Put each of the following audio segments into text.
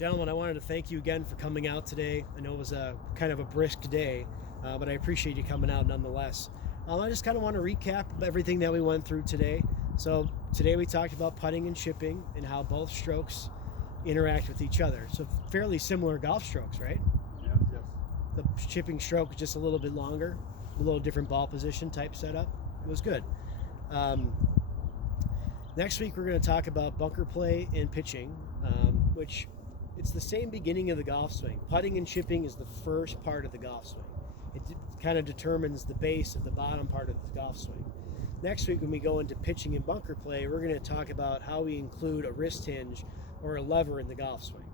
Gentlemen, I wanted to thank you again for coming out today. I know it was a kind of a brisk day, but I appreciate you coming out nonetheless. I just kind of want to recap everything that we went through today. So today we talked about putting and chipping and how both strokes interact with each other. So fairly similar golf strokes, right? Yes, yes. The chipping stroke is just a little bit longer, a little different ball position type setup. It was good. Next week we're going to talk about bunker play and pitching, which it's the same beginning of the golf swing. Putting and chipping is the first part of the golf swing. It kind of determines the base of the bottom part of the golf swing. Next week when we go into pitching and bunker play, we're going to talk about how we include a wrist hinge or a lever in the golf swing.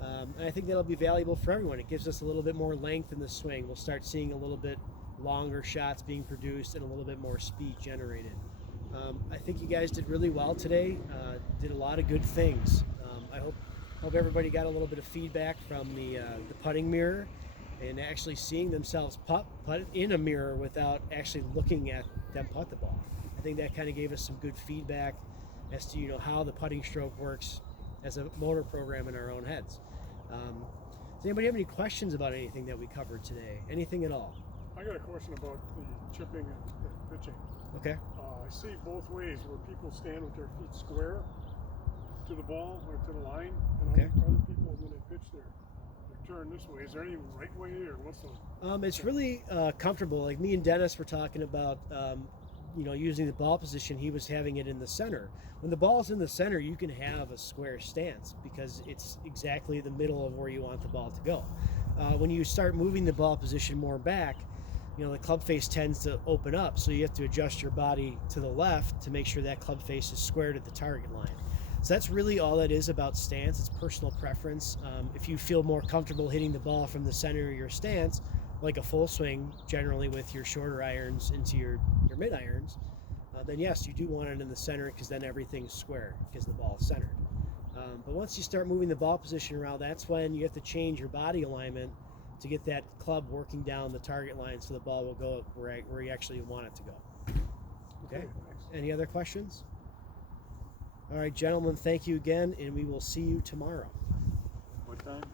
And I think that'll be valuable for everyone. It gives us a little bit more length in the swing. We'll start seeing a little bit longer shots being produced and a little bit more speed generated. I think you guys did really well today. Did a lot of good things. I hope everybody got a little bit of feedback from the putting mirror and actually seeing themselves putt in a mirror without actually looking at them putt the ball. I think that kind of gave us some good feedback as to how the putting stroke works as a motor program in our own heads. Does anybody have any questions about anything that we covered today? Anything at all? I got a question about the chipping and pitching. Okay. I see both ways where people stand with their feet square to the ball or to the line, and Okay. other people when they pitch they're turned this way. Is there any right way or what's the? It's really comfortable. Like me and Dennis were talking about, using the ball position. He was having it in the center. When the ball's in the center, you can have a square stance because it's exactly the middle of where you want the ball to go. When you start moving the ball position more back, the club face tends to open up, so you have to adjust your body to the left to make sure that club face is squared at the target line. So that's really all that is about stance. It's personal preference. If you feel more comfortable hitting the ball from the center of your stance, like a full swing, generally with your shorter irons into your mid irons, then yes, you do want it in the center because then everything's square because the ball is centered. But once you start moving the ball position around, that's when you have to change your body alignment to get that club working down the target line so the ball will go where you actually want it to go. Okay? Any other questions? All right, gentlemen, thank you again, and we will see you tomorrow. What time?